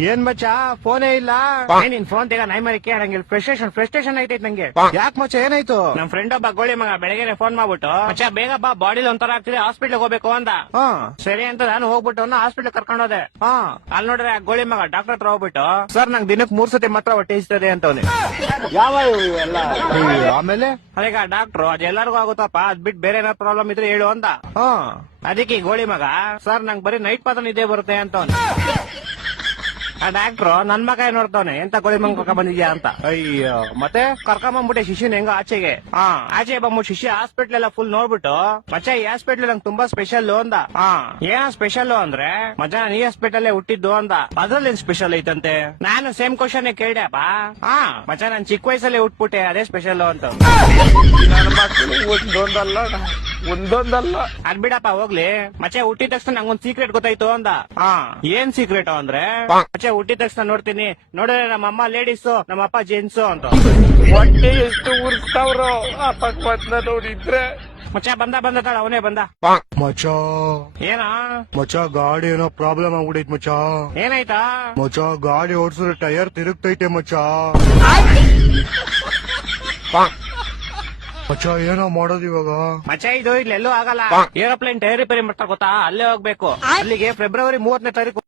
ಏನ್ ಮಚ್ಚ ಫೋನೇ ಇಲ್ಲ. ನಿನ್ ಫೋನ್ ತೆಗ ನೈ ಮರಿ ಕೇಳಂಗಿಲ್ಲ. ಫ್ರಸ್ಟ್ರೇಷನ್ ಐತೈತ್ ನಂಗೆ. ಯಾಕೆ ಮಚ್ಚ ಏನಾಯ್ತು? ನಮ್ ಫ್ರೆಂಡ್ ಒಬ್ಬ ಗೋಳಿ ಮಗ ಬೆಳಗ್ಗೆ ಫೋನ್ ಮಾಡ್ಬಿಟ್ಟು ಮಚ್ಚ ಬೇಗ ಬಾ ಬಾಡಿಲಿ ಒಂಥರ ಆಗ್ತಿದೆ ಹಾಸ್ಪಿಟ್ಲ್ ಹೋಗ್ಬೇಕು ಅಂದ. ಸರಿ ಅಂತ ನಾನು ಹೋಗ್ಬಿಟ್ಟು ಹಾಸ್ಪಿಟ್ಲ್ ಕರ್ಕೊಂಡು ಹೋದೆ. ಅಲ್ಲಿ ನೋಡ್ರೆ ಆ ಗೋಳಿ ಮಗ ಡಾಕ್ಟರ್ ಹತ್ರ ಹೋಗ್ಬಿಟ್ಟು ಸರ್ ನಂಗೆ ದಿನಕ್ಕೆ 3 ಸತಿ ಮಾತ್ರ ಹೊಟ್ಟೆ ಇಸ್ತದೆ ಅಂತವನೆ. ಯಾವ ಎಲ್ಲ ಆಮೇಲೆ ಅದೀಗ ಡಾಕ್ಟ್ರು ಅದೆಲ್ಲರಿಗೂ ಆಗುತ್ತಪ್ಪ ಅದ್ ಬಿಟ್ಟು ಬೇರೆ ಏನಾದ್ರು ಪ್ರಾಬ್ಲಮ್ ಇದ್ರೆ ಹೇಳು ಅಂದ. ಅದಕ್ಕೆ ಈ ಗೋಳಿ ಮಗ ಸರ್ ನಂಗೆ ಬರೀ ನೈಟ್ ಮಾತ್ರ ನಿದ್ದೆ ಬರುತ್ತೆ ಅಂತವನೆ. ಆ ಡಾಕ್ಟ್ರು ನನ್ ಮಗ ನೋಡ್ತಾವನೆ ಎಂತ ಗೋಳಿ ಮಗ ಕರ್ಕೊಂಡ್ ಬಂದಿದ್ಯಾ ಅಂತ. ಅಯ್ಯೋ ಮತ್ತೆ ಕರ್ಕೊಂಬಂದ್ಬಿಟ್ಟೆ ಶಿಷ್ಯನ್ ಹೆಂಗ ಆಚೆಗೆ. ಆಚೆ ಬಂದ್ಬಿಟ್ಟು ಶಿಷ್ಯ ಹಾಸ್ಪಿಟ್ಲ್ ಎಲ್ಲ ಫುಲ್ ನೋಡ್ಬಿಟ್ಟು ಮಚ್ಚ ಈ ಹಾಸ್ಪಿಟ್ಲ್ ನಂಗೆ ತುಂಬಾ ಸ್ಪೆಷಲ್ ಅಂದ. ಏನ ಸ್ಪೆಷಲ್ ಅಂದ್ರೆ ಮಜಾ ನೀ ಹಾಸ್ಪಿಟಲ್ ಹುಟ್ಟಿದ್ದು ಅಂದ. ಅದ್ರಲ್ಲಿ ಸ್ಪೆಷಲ್ ಐತಂತೆ. ನಾನು ಸೇಮ್ ಕ್ವಶನ್ ಕೇಳ್ದೆಪ್ಪ. ಮಚ್ಚ ನಾನ್ ಚಿಕ್ಕ ವಯಸ್ಸಲ್ಲೇ ಹುಟ್ಬಿಟ್ಟೆ ಅದೇ ಸ್ಪೆಷಲ್ ಅಂತ. ನನ್ನ ಮಕ್ಕಳು ಒಂದೊಂದಲ್ಲ ಅದ್ ಬಿಡಪ್ಪ ಹೋಗ್ಲಿ. ಮಚ್ಚ ಹುಟ್ಟಿದ ತಕ್ಷಣ ನಂಗೊಂದ್ ಸೀಕ್ರೆಟ್ ಗೊತ್ತಾಯ್ತು ಅಂದ. ಏನ್ ಸೀಕ್ರೆಟ್ ಅಂದ್ರೆ ಮಚ್ಚ ಹುಟ್ಟಿದ ತಕ್ಷಣ ನೋಡ್ತೀನಿ ನೋಡಿದ್ರೆ ನಮ್ಮ ಅಮ್ಮ ಲೇಡೀಸು ನಮ್ಮ ಅಪ್ಪ ಜೆಂಟ್ಸು ಅಂತ. ಹೊಟ್ಟೆ ಎಷ್ಟು ಉರ್ಸ್ತಾವ್ರೋ ಆ ಪಕ್ವತ್ನ ನೋಡಿದ್ರೆ. ಮಚ್ಚ ಬಂದ ತಾಳ ಅವನೇ ಬಂದ. ಮಚ್ಚ ಏನ ಮಚ್ಚ ಗಾಡಿ ಏನೋ ಪ್ರಾಬ್ಲಮ್ ಆಗ್ಬಿಡೈತ್ ಮಚ್ಚ. ಏನಾಯ್ತಾ? ಮಚ್ಚ ಗಾಡಿ ಓಡಿಸಿದ್ರೆ ಟೈರ್ ತಿರುಗ್ತೈತೆ ಮಚ್ಚ. ಮಚ್ಚ ಏನೋ ಮಾಡೋದು ಇವಾಗ? ಮಚ್ಚ ಇದು ಇಲ್ಲೆಲ್ಲೂ ಆಗಲ್ಲ. ಏರೋಪ್ಲೇನ್ ಟೈರ್ ರಿಪೇರಿ ಮಾಡ್ತಾ ಗೊತ್ತಾ? ಅಲ್ಲೇ ಹೋಗ್ಬೇಕು. ಅಲ್ಲಿಗೆ ಫೆಬ್ರವರಿ 30ನೇ ತಾರೀಕು